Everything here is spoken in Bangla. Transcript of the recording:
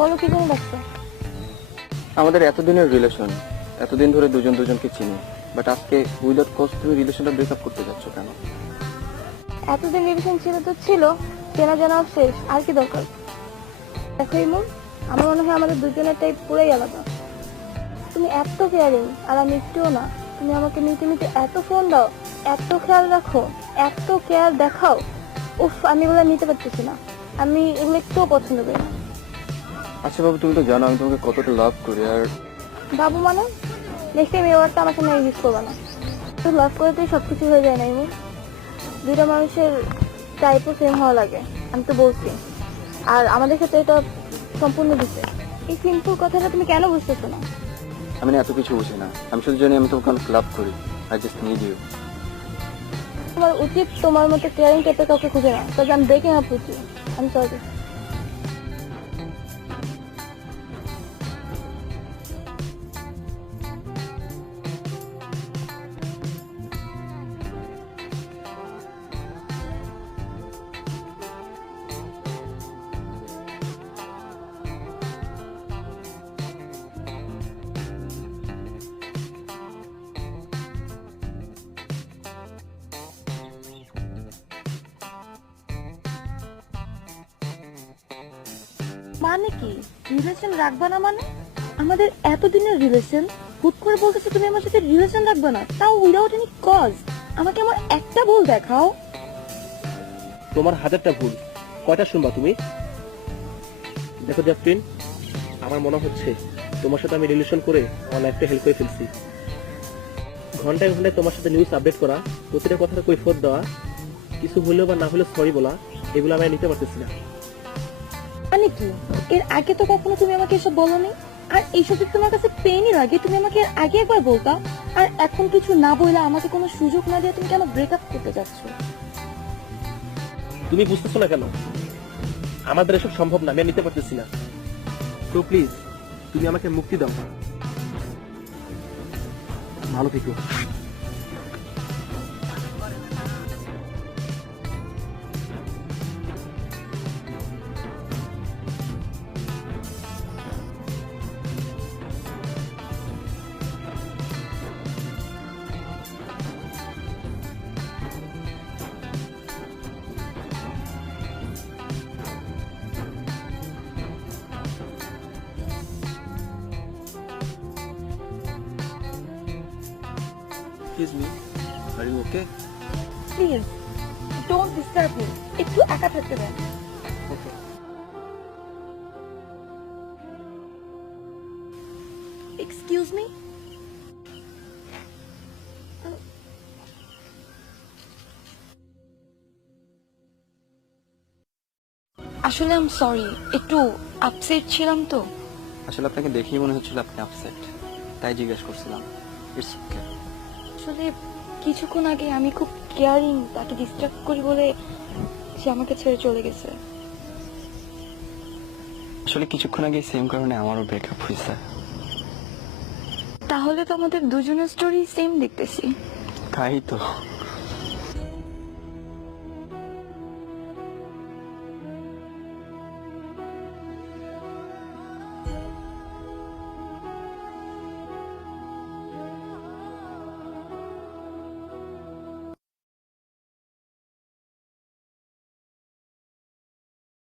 বলো কি জন্য ডাকছো? আমাদের এতদিনের রিলেশন, এতদিন ধরে দুজন দুজনকে চিনি, বাট আজকে উইদাউট কজ তুমি রিলেশনটা ব্রেকআপ করতে যাচ্ছ কেন? এতদিন রিলেশন ছিল তো ছিল, চেনা জানা শেষ, আর কি দরকার? দেখো ইমন, আমার মনে হয় আমাদের দুজনের টাইপ পুরাই আলাদা। তুমি এত কেয়ারিং আর আমি একটুও না। তুমি আমাকে নিতে নিতে এত ফোন দাও, এত খেয়াল রাখো, এত কেয়ার দেখাও। উফ, আমি এগুলো নিতে পারতেছি না। আমি এগুলো একটুও পছন্দ করি না। আচ্ছা বাবু, তুমি তো জানো আমি তোমাকে কতটা লাভ করি। আর বাবু মানে নেক্সট টাইম এই ওয়ার্ডটা আমার সামনে ইউজ করবা না। তো লাভ করেতেই সবকিছু হয়ে যায় না ইমন। দুইটা মানুষের টাইপও সেম হওয়া লাগে, আমি তো বলছি। আর আমাদের ক্ষেত্রে এটা সম্পূর্ণ দিচ্ছে। এই সিম্পল কথাটা তুমি কেন বুঝতেছো না? আমি না এত কিছু বুঝি না, আমি শুধু জানি আমি তোমাকে অনেক লাভ করি। I just need you. তোমার উচিত তোমার মতো কেয়ারিং টাইপের কাউকে খুঁজে না, তবে আমি ব্রেকিং আপ করছি। আমি সরি। মানে কি রিলেশন রাখবা না? মানে আমাদের এতদিনের রিলেশন, হুট করে বলতেছো তুমি আমার সাথে রিলেশন রাখবা না, তাও উইদাউট এনি কজ। আমাকে আমার একটা ভুল দেখাও। তোমার হাজারটা ভুল, কয়টা শুনবা তুমি? দেখো জাফরিন, আমার মনে হচ্ছে তোমার সাথে আমি রিলেশন করে আমার লাইফটা হেল্প করে ফেলছি। ঘন্টায় ঘন্টায় তোমার সাথে নিউজ আপডেট করা, প্রতিটা কথাটা কৈফিয়ত দেওয়া, কিছু হলেও বা না হলে সরি বলা, এগুলো আমি আর নিতে পারতেছি না। মানে কি এর আগে তো কখনো তুমি আমাকে এসব বলোনি? আর এইসব যদি তোমার কাছে পেইনই লাগে, তুমি আমাকে এর আগে একবার বলতা। আর এখন কিছু না বললে, আমাকে কোনো সুযোগ না দিয়ে তুমি কেন ব্রেকআপ করতে যাচ্ছ? তুমি বুঝতেছো না কেন? আমাদের এসব সম্ভব না, আমি আর নিতে পারতেছি না। তো প্লিজ তুমি আমাকে মুক্তি দাও। ভালো থেকো। Excuse me, are you okay? Please don't disturb me, একটু একা থাকতে দেন। ওকে। Excuse me. আসলে আই এম সরি, একটু আপসেট ছিলাম তো। আসলে আপনাকে দেখেই মনে হচ্ছিল আপনি আপসেট, তাই জিজ্ঞেস করছিলাম। It's okay. আসলে কিছুক্ষণ আগে আমি খুব কেয়ারিং, তাকে ডিস্টার্ব করি বলে সে আমাকে ছেড়ে চলে গেছে। আসলে কিছুক্ষণ আগে সেম কারণে আমারও ব্রেকআপ হয়েছে। তাহলে তো আমাদের দুজনের স্টোরি সেম দেখতেছি। তাই তো।